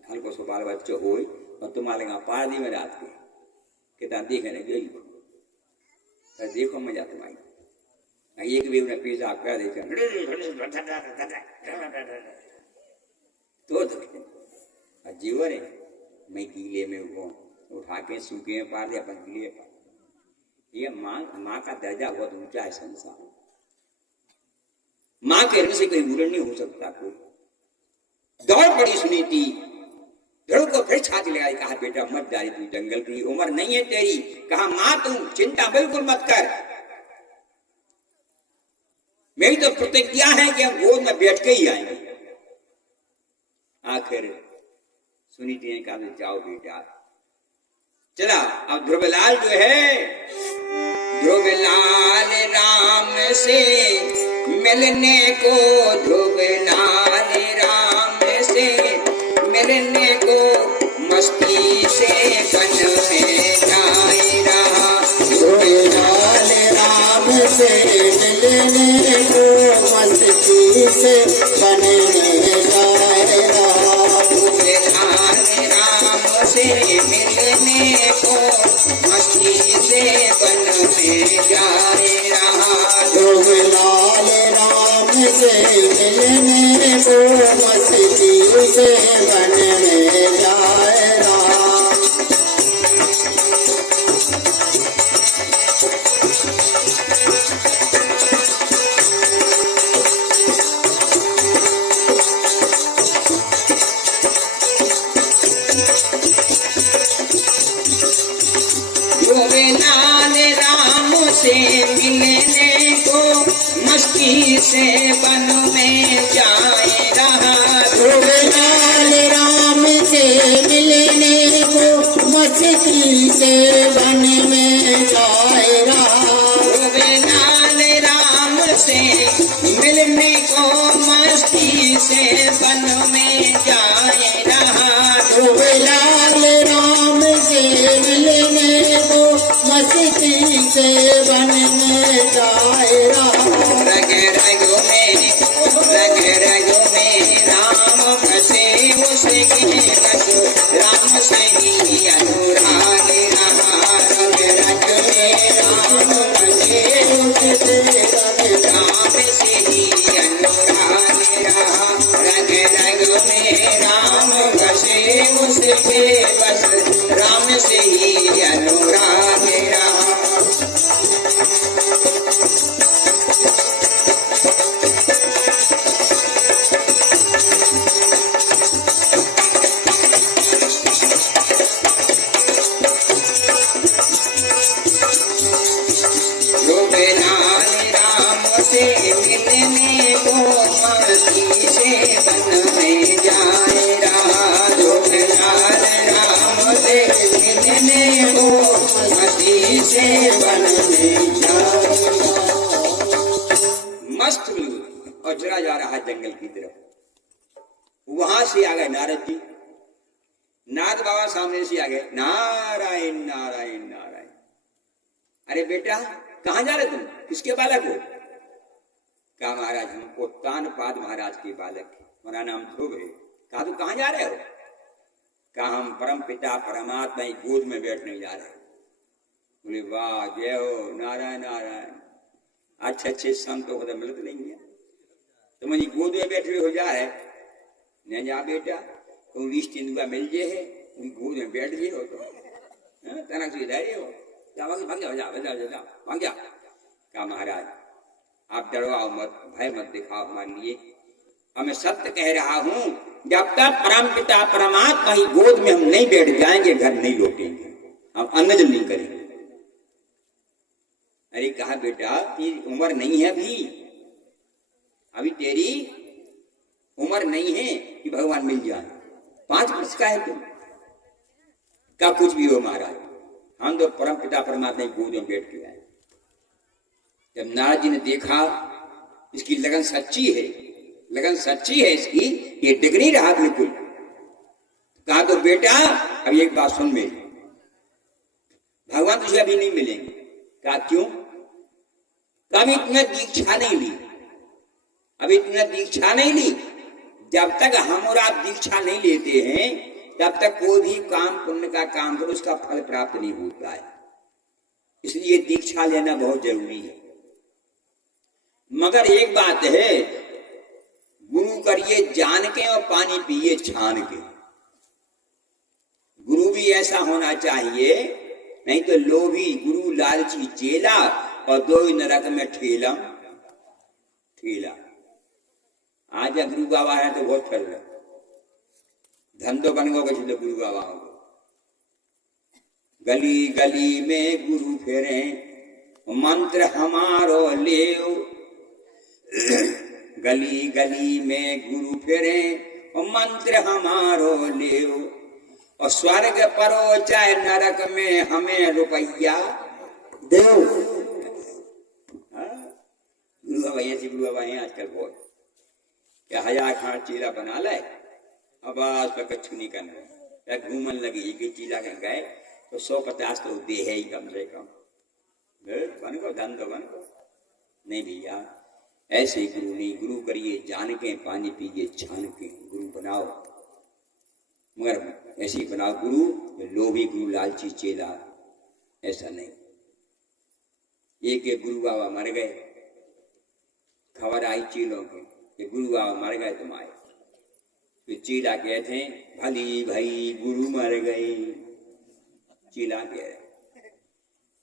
हल्को सो बाल बच्चे हो और तुम्हारे यहाँ पार दी में रात के कितना देखने गई, देखो मजा तुम्हारी। एक भी उन्हें पेशाब कर देते तो जीवन है। मैं गीले में उठा के सूखे में पार दिया, अपन गीले पार। ये माँ का दर्जा बहुत ऊंचा है संसार। माँ के ऋण से कोई बुरा नहीं हो सकता। कोई दौड़ पड़ी सुनीति, ध्रुव को फिर छाती लगाई, कहा बेटा मत डाली, तू जंगल की उम्र नहीं है तेरी। कहा माँ तुम चिंता बिल्कुल मत कर, मेरी तो प्रतिज्ञा है कि हम गोद में बैठ के ही आएंगे। आखिर सुनीति ने कहा जाओ बेटा। चला अब ध्रुवलाल जो है, ध्रुवलाल राम से मिलने को, ध्रुवलाल राम से मिलने को मस्ती से बन में जाए रहा। ध्रुवलाल राम से मिलने को मस्ती से बन में जाए रहा। ध्रुवलाल राम से मिलने को मस्ती से बन में जाए रहा। ध्रुवलाल राम से मिलने को मस्ती से बन में जाए रहा। ध्रुवलाल राम से मिलने को मस्ती से बन में जाए रहा। ध्रुवलाल राम से मिलने को मस्ती से बन में जाए रहा। ध्रुवलाल राम से मिलने को मस्ती से बन में जाए रहा। ध्रुवलाल राम से मिलने को मस्ती से बन में जाए रहा। रग रग में राम बसे उसके बस, राम सही अनुराग रहा। रग रग में राम बसे उसके बस, राम सही अनुराग रहा। रग रग में राम बसे उसके बस, राम सही अनुराग रहा। ध्रुवलाल राम से मिलने को मस्ती से बन में जाए रहा। जोगलाल राम से मिलने को मस्ती से बन में जाए। मस्त और चला जा रहा जंगल की तरफ। वहां से आ गए नारद जी। नारद बाबा सामने से आ गए। नारायण नारायण नारायण। अरे बेटा कहां जा रहे तुम? किसके बालक हो? कहा महाराज हम उत्तानपाद महाराज के बालक हैं, हमारा नाम ध्रुव है। कहा तुम कहां जा रहे हो? कहा हम परम पिता परमात्मा की गोद में बैठने जा रहे हैं। बोले वाह जय हो नारायण नारायण। अच्छे अच्छे संत तो मिलते नहीं है, तुम तो गोद में बैठे हो जा रहे न जा बेटा। तुम 20 दिन का मिल जे है, गोद में बैठ गए हो तो तनक से धैर्य हो भाग जा। कहा महाराज आप डरवाओ मत, भय मत दिखाओ हमारे लिए। अब मैं सत्य कह रहा हूं, जब तक परम पिता परमात्मा की गोद में हम नहीं बैठ जाएंगे घर नहीं लौटेंगे, हम अन्नजल नहीं करेंगे। अरे कहा बेटा तेरी उम्र नहीं है अभी तेरी उम्र नहीं है कि भगवान मिल जाए। 5 वर्ष का है तुम। का कुछ भी हो महाराज, हम तो परम पिता परमात्मा की गोद में बैठ के आए। जब नारद जी ने देखा इसकी लगन सच्ची है, लगन सच्ची है इसकी, ये डिग नहीं रहा बिल्कुल। कहा तो बेटा अब एक बात सुन मेरी, भगवान तुझे अभी नहीं मिलेंगे। कहा क्यों? कभी तुमने दीक्षा नहीं ली, अभी तुमने दीक्षा नहीं ली। जब तक हम और आप दीक्षा नहीं लेते हैं तब तक कोई भी काम पुण्य का काम करो उसका फल प्राप्त नहीं होता है। इसलिए दीक्षा लेना बहुत जरूरी है। मगर एक बात है, गुरु करिए जान के और पानी पिए छान के। गुरु भी ऐसा होना चाहिए, नहीं तो लोभी गुरु लालची चेला और 2 नरक में ठेला। आज गुरु बाबा है तो बहुत चल रहा, धन तो बन गो तो गुरु बाबा हो। गली गली में गुरु फेरे मंत्र हमारो लेओ। गली गली में गुरु फेरे मंत्र हमारो लेओ। और स्वर्ग परो चाहे नरक में हमें रुपया दो। गुरु बाबा ऐसे गुरु बाबा हैं आजकल बहुत, क्या 1000 खान चीला बना ले अब पर कछु नहीं करना। घूमन लगी एक चीला कर गए तो 150 तो दे है ही कम से कम। बन को धन तो बन को नहीं भैया, ऐसे गुरु नहीं। गुरु करिए जान के, पानी पीजिए छान के। गुरु बनाओ, मगर ऐसे बनाओ गुरु लोभी गुरु लालची चेला ऐसा नहीं। एक गुरु बाबा मर गए, खबर आई चीलों की कि गुरु बाबा मर गए तुम आए। तो चीला कहते भली भाई गुरु मर गए। चीला कह रहे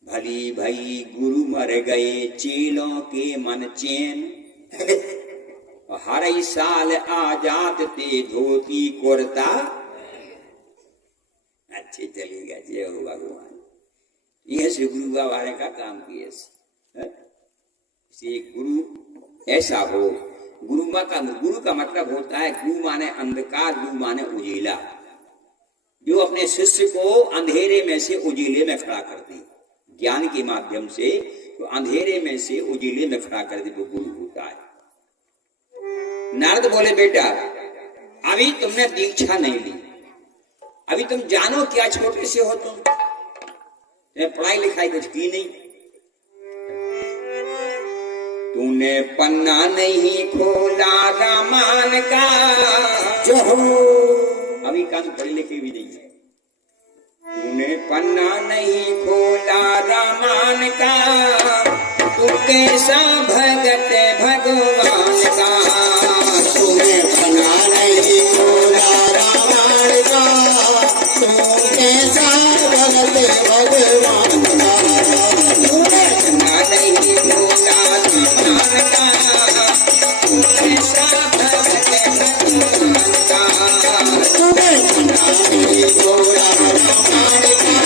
भली भाई गुरु मर गए, चेलों के मन चैन। हर ही साल आ जाते धोती कुर्ता। अच्छे चलेगा जय हो भगवान। यह से गुरु बाबा ने का काम किया से गुरु ऐसा हो। गुरु का मतलब होता है, गुरु माने अंधकार, गुरु माने उजेला, जो अपने शिष्य को अंधेरे में से उजेले में खड़ा कर दे। ज्ञान के माध्यम से तो अंधेरे में से उजेले में खड़ा कर दे तो गुरु होता है। नारद बोले बेटा अभी तुमने दीक्षा नहीं ली, अभी तुम जानो क्या छोटे से हो तुमने पढ़ाई लिखाई कुछ की नहीं, तूने पन्ना नहीं खोला रामायण का। अभी कान पढ़े लिखे भी नहीं है। तूने पन्ना नहीं खोला रामायण का, तू कैसा भगत भगवान का। तूने पन्ना नहीं खोला रामायण का, तू कैसा भगत भगवान का। तूने पन्ना नहीं खोला रामायण का, तू कैसा भगत भगवान का। तूने पन्ना नहीं खोला रामायण का,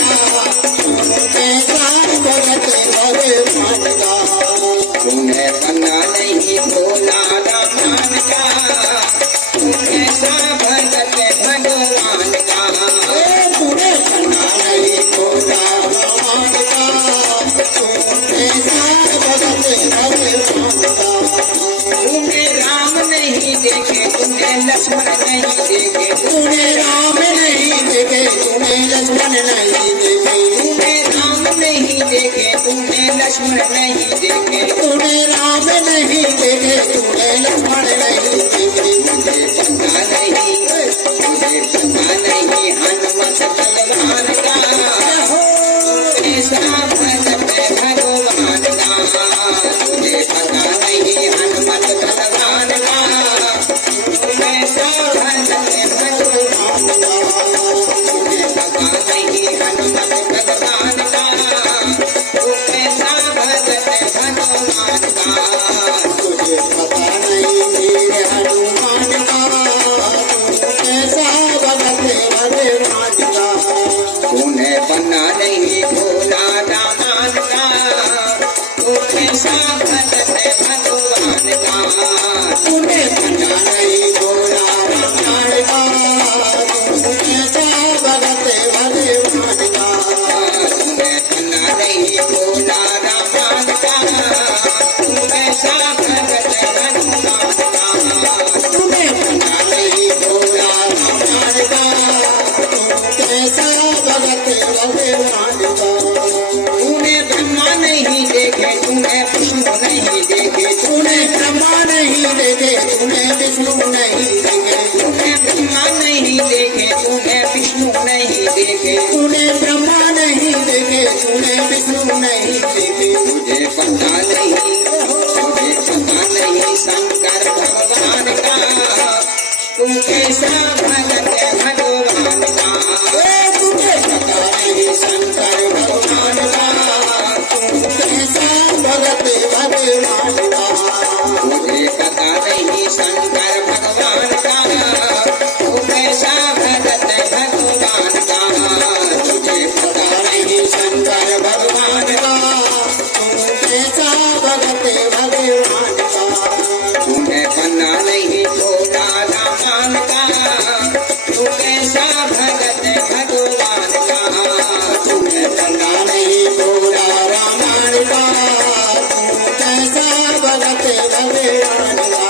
तू कैसा भगत भगवान का। तूने पन्ना नहीं नहीं भोला रामान का, तू कैसा भगत भगवान का। तूने बना नहीं भोला रामान का, तू कैसा भगत भगवान का। तूने राम नहीं देखे, तूने लक्ष्मण नहीं देखे, तूने राम नहीं देखे, तूने लक्ष्मण नहीं देखे। तूने राम नहीं देखे, तूने लक्ष्मण नहीं देखे। तूने राम नहीं देखे, तूने लक्ष्मण नहीं देखे। मुझे पता नहीं, मुझे पता नहीं हनुमत तलवार का, कैसा भगत भगवान का। मुझे पता नहीं हनुमत तलवार का, कैसा भगत भगवान का। मुझे पता नहीं हनुमत भगवान का, कैसा भगत भगवान का। तुझे पता नहीं मेरे हनुमान का, तू कैसा भगत भगवान का। तूने बना नहीं भोला रामान का, तू कैसा भगत भगवान का। तूने बना नहीं भोला रामायण का, तू कैसा भगत भगवान का। तूने बना नहीं भोला रामान का, तू कैसा भगत भगवान का। तूने बना नहीं भोला रामायण का, तू कैसा भगत भगवान का। तूने ब्रह्मा नहीं देखे, तूने विष्णु नहीं देखे, तूने ब्रह्मा नहीं देखे, तूने विष्णु नहीं देखे। तूने ब्रह्मा नहीं देखे, तूने विष्णु नहीं देखे। तूने ब्रह्मा नहीं देखे, तूने विष्णु नहीं देखे। मुझे पता नहीं, मुझे पता नहीं शंकर भगवान का, तू कैसा भगत भगवान का। तुझे पता नहीं शंकर भगवान का, तू कैसा भगत भगवान का। मुझे पता नहीं शंकर भगवान का, तू कैसा भगत भगवान का। तुझे पता नहीं शंकर भगवान का, तू कैसा भगत भगवान का। तूने बना नहीं भोला रामान का, तू कैसा भगत भगवान का। तूने बना नहीं भोला रामायण का, तू कैसा भगत भगवान का।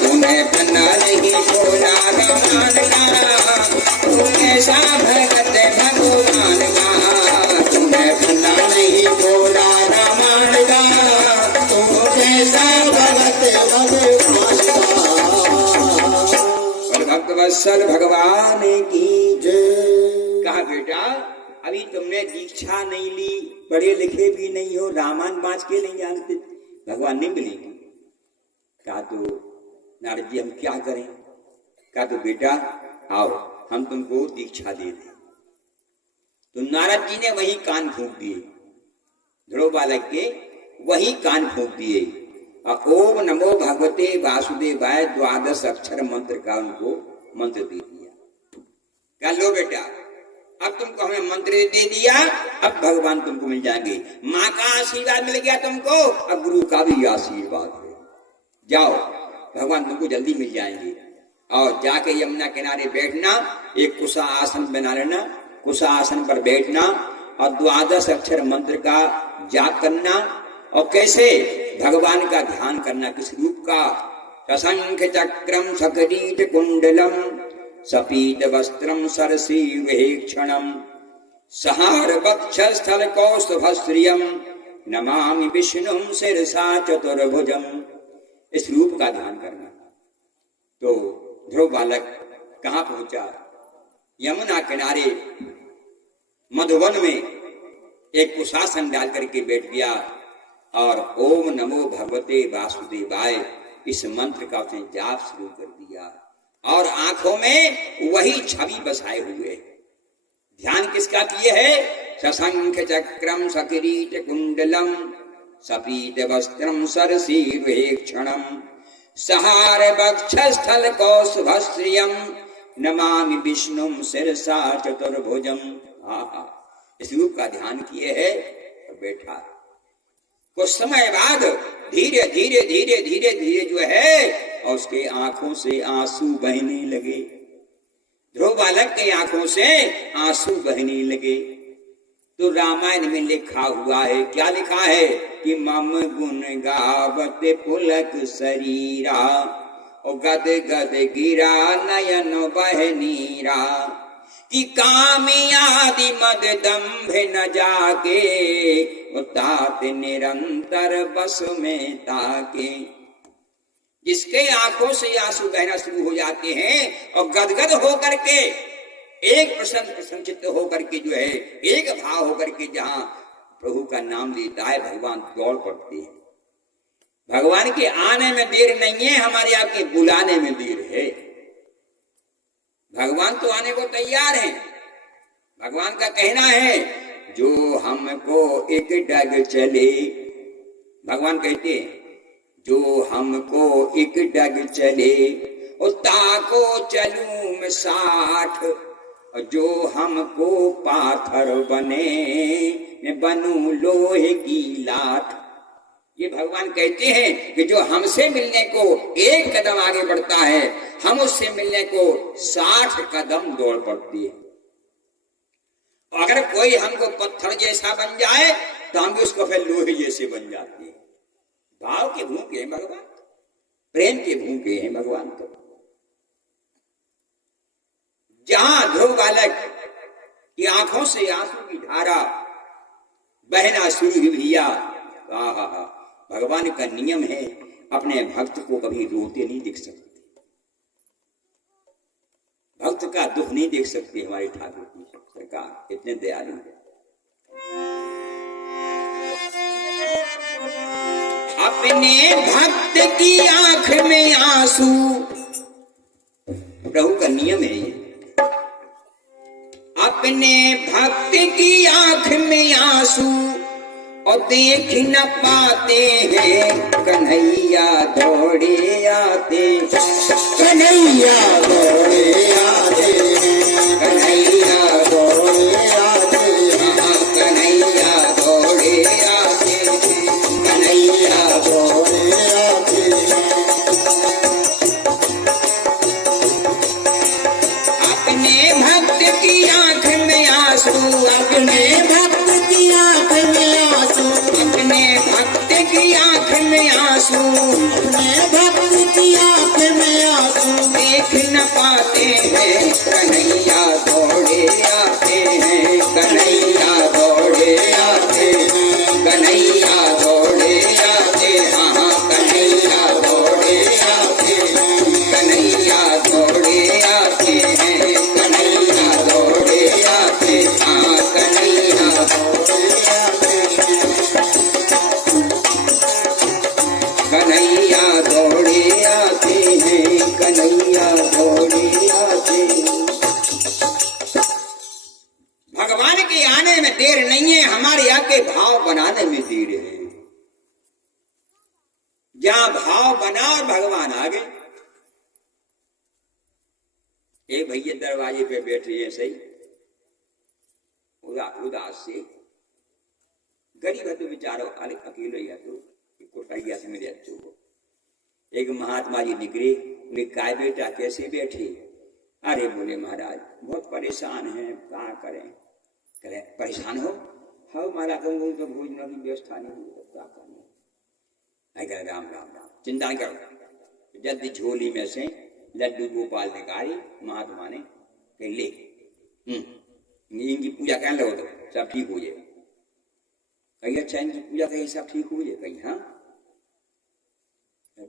तूने बना नहीं भोला रामान का, तू कैसा भगत भगवान का। तूने बना नहीं भोला रामायण का, तू कैसा भगत भगवान का। और भक्त वत्सल भगवान की जय। कहा बेटा अभी तुमने दीक्षा नहीं ली, पढ़े लिखे भी नहीं हो, रामायण बाँच के नहीं जानते, भगवान नहीं मिलेंगे। कहा तो नारद जी हम क्या करें। कहा तो बेटा आओ हम तुमको दीक्षा दे दें। तो नारद जी ने वही कान फूंक दिए, ध्रुव बालक के वही कान फूंक दिए और ओम नमो भगवते वासुदेवाय 12 अक्षर मंत्र का उनको मंत्र दे दिया। कहा लो बेटा अब तुमको हमें मंत्र दे दिया, अब भगवान तुमको मिल जाएंगे। माँ का आशीर्वाद मिल गया तुमको, अब गुरु का भी आशीर्वाद है। जाओ भगवान तुमको जल्दी मिल जाएंगे। और जाके यमुना किनारे बैठना, एक कुशा आसन बना लेना, कुशा आसन पर बैठना और 12 अक्षर मंत्र का जाप करना। और कैसे भगवान का ध्यान करना, किस रूप का। सशंख चक्रम सकरीट कुंडलम सपीत वस्त्रम सरसीवेक्षणम सहार वक्षस्थल कौस्तुभश्रियम नमामि विष्णुम शिरसा चतुर्भुजम। इस रूप का ध्यान करना। तो ध्रुव बालक कहाँ पहुंचा? यमुना किनारे मधुवन में एक कुशासन डाल करके बैठ गया और ओम नमो भगवते वासुदेवाय इस मंत्र का उसने जाप शुरू कर दिया। और आंखों में वही छवि बसाए हुए। ध्यान किसका किए है? सशंख चक्रम सकिरीट कुंडलम सपीत वस्त्रम सरसीवेक्षणम सहार वक्षस्थल कौस्तुभश्रियम नमामि विष्णुम शिरसा चतुर्भुजम। इस रूप का ध्यान किए है और बैठा। कुछ समय बाद धीरे धीरे धीरे धीरे धीरे जो है और उसके आंखों से आंसू बहने लगे। ध्रुव बालक के आंखों से आंसू बहने लगे। तो रामायण में लिखा हुआ है, क्या लिखा है कि मम गुण गावत पुलक शरीरा और गद गद गिरा नयन बहनीरा कि कामयादि मद दंभ न जाके तात निरंतर बस में ताके। जिसके आंखों से आंसू बहना शुरू हो जाते हैं और गदगद होकर के एक प्रसन्नचित्त होकर के जो है एक भाव होकर के जहां प्रभु का नाम लेता है भगवान दौड़ पड़ते हैं। भगवान के आने में देर नहीं है, हमारे आपके बुलाने में देर है। भगवान तो आने को तैयार हैं। भगवान का कहना है जो हमको एक डग चले, भगवान कहते हैं जो हमको एक डग चले और ताको चलूं मैं 60 और जो हमको पाथर बने मैं बनूं लोहे की लाठ। ये भगवान कहते हैं कि जो हमसे मिलने को एक कदम आगे बढ़ता है हम उससे मिलने को 60 कदम दौड़ पड़ती है। अगर कोई हमको पत्थर जैसा बन जाए तो हम भी उसको फिर लोहे जैसे बन जाते हैं। भाव के भूखे हैं भगवान, प्रेम के भूखे हैं भगवान। तो जहां ध्रुव बालक की आंखों से आंसू की धारा बहना शुरू हुई, भगवान का नियम है अपने भक्त को कभी रोते नहीं देख सकते, भक्त का दुख नहीं देख सकते। हमारे ठाकुर की सरकार इतने दयालु है। अपने भक्त की आंख में आंसू, प्रभु का नियम है ये। अपने भक्त की आंख में आंसू और देख न पाते हैं कन्हैया दौड़े आते, कन्हैया दौड़े आते, कन्हैया दौड़े आते, कन्हैया दौड़े आते, कन्हैया दौड़े आते। अपने भक्त की आंख में आंसू, अपने भक्त की आंख में आंसू, अपने भक्त की आंख में आंसू, अपने भक्त की आंख में आंसू देख न पाते हैं कन्हैया दौड़े आते हैं, कन्हैया दौड़े आते हैं, कन्हैया दौड़े आते, हाँ कन्हैया दौड़े आते हैं, कन्हैया दौड़े आते हैं, कन्हैया दौड़े आते, हाँ कन्हैया दौड़े आते हैं, कन्हैया दौड़े आते हैं, कन्हैया दौड़े आते हैं। भगवान के आने में देर नहीं है, हमारे यहाँ के भाव बनाने में देर है। जहां भाव बना और भगवान आ गए। एक भैया दरवाजे पे बैठे हैं सही उदास से, गरीब है तो बेचारो अकेले ही है तो कोटैया से मिले अच्छो। एक महात्मा जी निकले, बोले काय बेटा कैसे बैठे? अरे बोले महाराज बहुत परेशान हैं, क्या करें? कहे परेशान हो? हाँ मारा कहूँ तो भोजन की व्यवस्था नहीं हुई तो क्या करना? राम राम राम, चिंता नहीं करो। जल्दी झोली में से लड्डू गोपाल निकाली महात्मा ने, कह ले इनकी पूजा कहने लगो तो सब ठीक हो जाएगा। कही अच्छा इनकी पूजा कहीं सब ठीक हो जाए? कहीं हाँ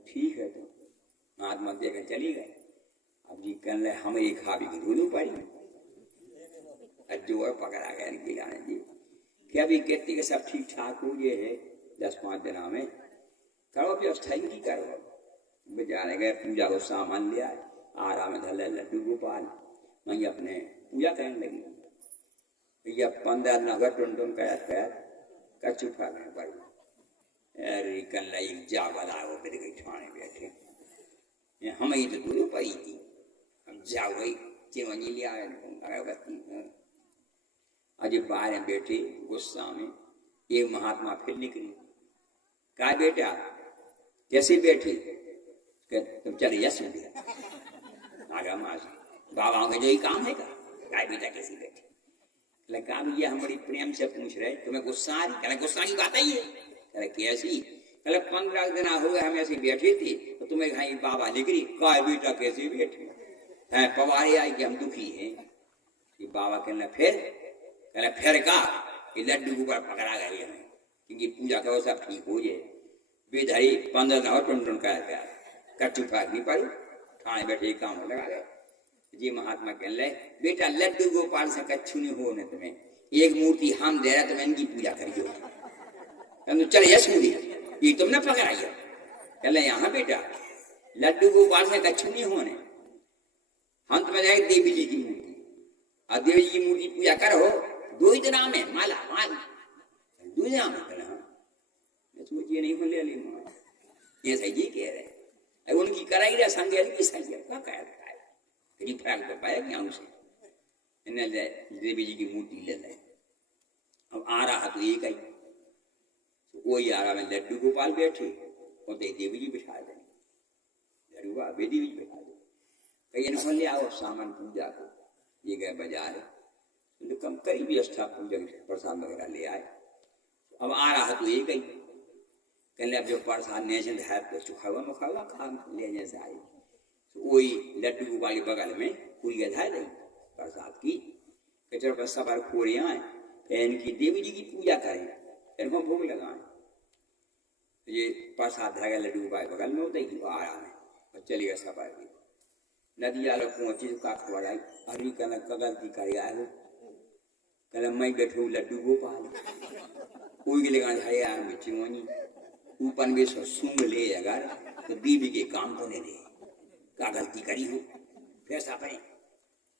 ठीक है। तो महात्मा देकर चली गए। अब जी कहने लगे हम एक खाबी की धूलू पड़ी जो पकड़ा गया गिलाने जी कि अभी कहते कि सब ठीक ठाक हो गए है 10-5 दिन में करो व्यवस्था ही करो। जाने गए पूजा को सामान ले आए, आराम में धर लड्डू गोपाल वही अपने पूजा करने लगी। भैया 15 दिन अगर टुन कर चुका गए पर अरे कल जा बला वो मेरे गई ठाणे बैठे हम ही तो दूर पड़ी थी। हम जाओ गई चिवनी लिया अजय बाहर बैठे गुस्सा में एक महात्मा फिर निकली। कहा बेटा कैसे बैठी? तुम चले जा सुन दिया आगा माँ बाबा का यही काम है का बेटा कैसी बैठी? कहा भैया हम बड़ी प्रेम से पूछ रहे, तुम्हें गुस्सा आ रही? कहला गुस्सा की बात ही है। कहला कैसी? कहला 15 दिन हुए हम ऐसे बैठे थे तो तुम्हें कहा बाबा निकली, कहा बेटा कैसे बैठी? पवारे आई कि हम दुखी हैं। कि बाबा कहना फिर का लड्डू के ऊपर पकड़ा गए हमें क्योंकि पूजा करो सब ठीक हो जाए। बेधारी 15 दिन और टुन का कच्चू फाक नहीं पड़ी, थाने बैठे काम लगा गए। जी महात्मा कहने बेटा लड्डू गोपाल से कच्छू नहीं हो न तुम्हें, एक मूर्ति हम दे रहा तुम्हें इनकी पूजा करियो। तुम चले यश मुझे ये तुमने पकड़ाई है। कहले यहाँ बेटा लड्डू गोपाल से कच्छू नहीं होने, हम तुम्हें जाएंगे देवी जी की मूर्ति और देवी जी की मूर्ति पूजा करो। 2 ही नाम है माला माल 2 नाम है। ये नहीं बोले ये सही जी कह रहे उनकी कराई रहा संग की सही है क्या कह रहा है फर्क तो पाया क्या उसे देवी जी की मूर्ति ले ले। अब आ रहा तो एक ही कोई आ रहा मैं लड्डू गोपाल बैठे और देवी जी बिठा दें लड्डू बेदी भी बिठा दे। कहीं बोल ले आओ सामान पूजा को, ये गए बाजार तो कम कई व्यवस्था पूजा प्रसाद वगैरह ले आए। अब आ रहा तो एक ही कहले अब जो प्रसाद नेशन है तो चुखावा मुखावा खा ले जैसे आई तो वही लड्डू गोपाल के बगल में पूरी गधा दी प्रसाद की कचर पर सबर खोरे आए इनकी देवी जी की पूजा करें इनको भोग लगाएं। ये प्रसाद धागा लड्डू गोपाल बगल में होता ही आ रहा है और चली गया सबर की नदी आलो पहुंची तो का खबर आई अरे कहना कगल की करे आए हो कहला मैं बैठू लड्डू गोपाल कोई के लगा झाड़े यार में चिंगनी ऊपर में सूंघ ले अगर तो बीबी के काम को नहीं दे क्या गलती करी हो फैसला करें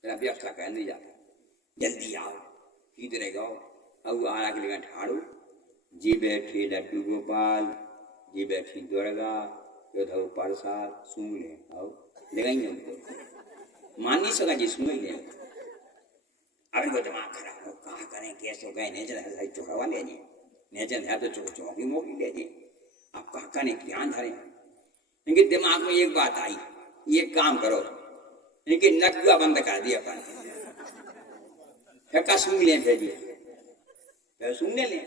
तेरा व्यवस्था कर नहीं जाता जल्दी आओ किधर गाओ अब आरा के लगा ठाड़ो जी बैठे लड्डू गोपाल जी बैठी दुर्गा योधो प्रसाद सूंघ ले आओ लगाइए उनको मान नहीं सका जी सूंघ ले अब इनको दिमाग खराब हो कहा करें कैसे हो गए नेचर है चौड़वा ले जाए नेचर है तो चौकी मोकी ले जाए आप कहा ने ध्यान धरे। इनके दिमाग में एक बात आई ये काम करो इनके नकुआ बंद कर दिया अपन फेंका सूंघ लें फिर सूंघने लें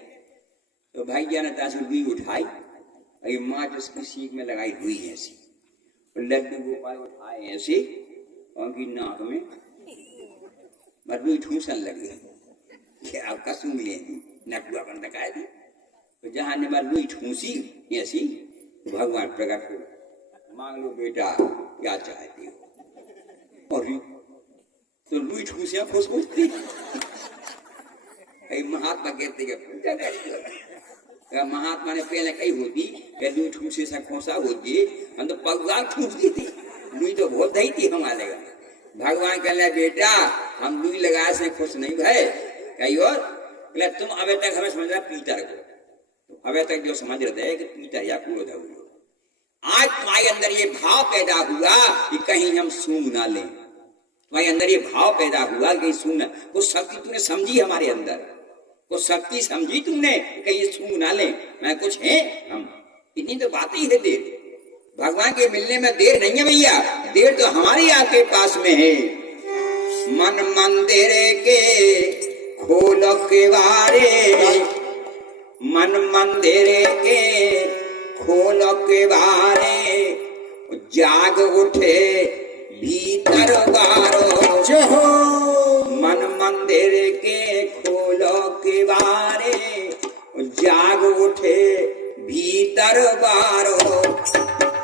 तो भाई जाना तासी रुई उठाई और ये माँ जिसकी सीख में लगाई हुई ऐसी और लड्डू गोपाल उठाए ऐसे उनकी नाक में रुई ठूसन लगी आपका सूंघ लें नकुआ बंद कर दी तो जहाँ ने बार लुई ठूसी ऐसी तो भगवान प्रकट हो मांग लो बेटा क्या चाहती हो और तो लुई ठूसियां खुश पूछती महात्मा कहते महात्मा ने पहले कही होती लुई ठूसे से खोसा होती हम तो भगवान ठूसती थी लुई तो बहुत ही थी हमारे भगवान कह रहे बेटा हम लुई लगाए से खुश नहीं भय कही और तुम अभी तक हमें समझ रहा पीतर को अभी तक जो समझ रहे थे कि पीतर या क्रोध आज तुम्हारे अंदर ये भाव पैदा हुआ कि कहीं हम सूंघ ना लें तुम्हारे अंदर ये भाव पैदा हुआ कि सूंघ कुछ शक्ति तुमने समझी हमारे अंदर कुछ शक्ति समझी तुमने कहीं सूंघ ना लें मैं कुछ है हम इतनी तो बात ही है देर भगवान के मिलने में देर नहीं है भैया देर तो हमारी आपके पास में है। मन मंदिर के खोलो के बारे मन मंदिर के खोलो के बारे जाग उठे भीतर बारो जो मन मंदिर के खोलो के बारे जाग उठे भीतर बारो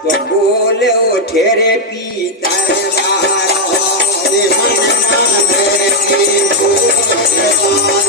तो बोले उठे रे भीतर बारो मन मंदिर के खोलो के बारे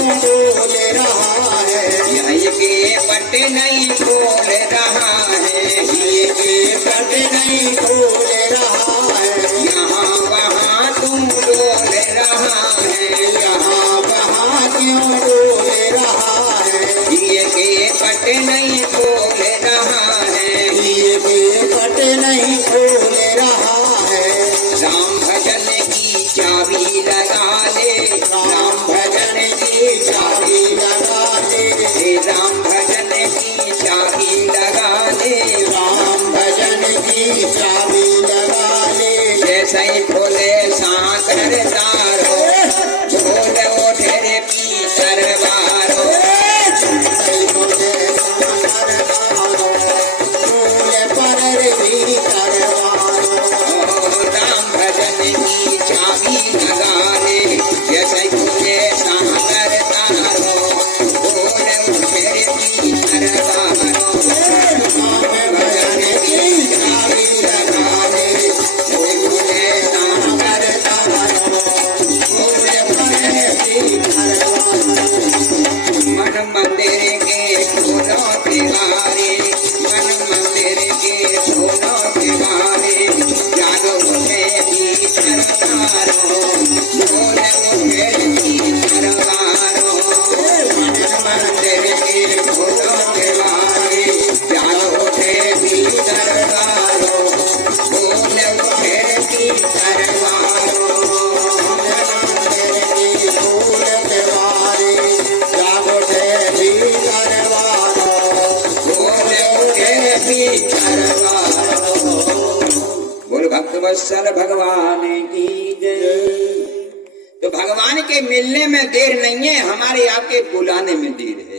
क्यों डोल रहा है, यही के पट नहीं खोल रहा है, ये के पट नहीं खोल रहा है, यहाँ वहाँ तुम डोल रहा है, यहाँ वहाँ क्यों डोल रहा है, ये के पट नहीं खोल रहा है, ये के पट नहीं खोल रहा है, राम भजन की चाबी लगा ले, राम भजन की चाबी लगा दे, हे राम भजन की चाबी लगा ले, राम भजन की चाबी लगा ले, जैसे ही खोले साकर तारो, झोल ओढ़े रे पीतर बारो, सही बोले सरदारो, फूल पर भी करवारो, ओ राम भजन की चाबी लगा ले, जैसे ही खोले साकर तारो, झोल ओढ़े रे पीतर बारो, राम भजन की चाबी लगा ले, खोले साकर सरदारो, फूल पर भी करवारो, मन मंदिर के फूलों के बारे, मन मंदिर के फूलों के बारे, जानो मुझे भीतर तारो, बोले मुझे भीतर बारो, मन मंदिर के फूलों के बारे, जानो मुझे भीतर बारो, बोले मुझे भीतर बारो, फूल के बारे, जागोटे भी करवारो, बोले मुझे भीतर बारो। बोल भक्त वत्सल भगवान की जय। तो भगवान के मिलने में देर नहीं है, हमारे आपके बुलाने में देर है।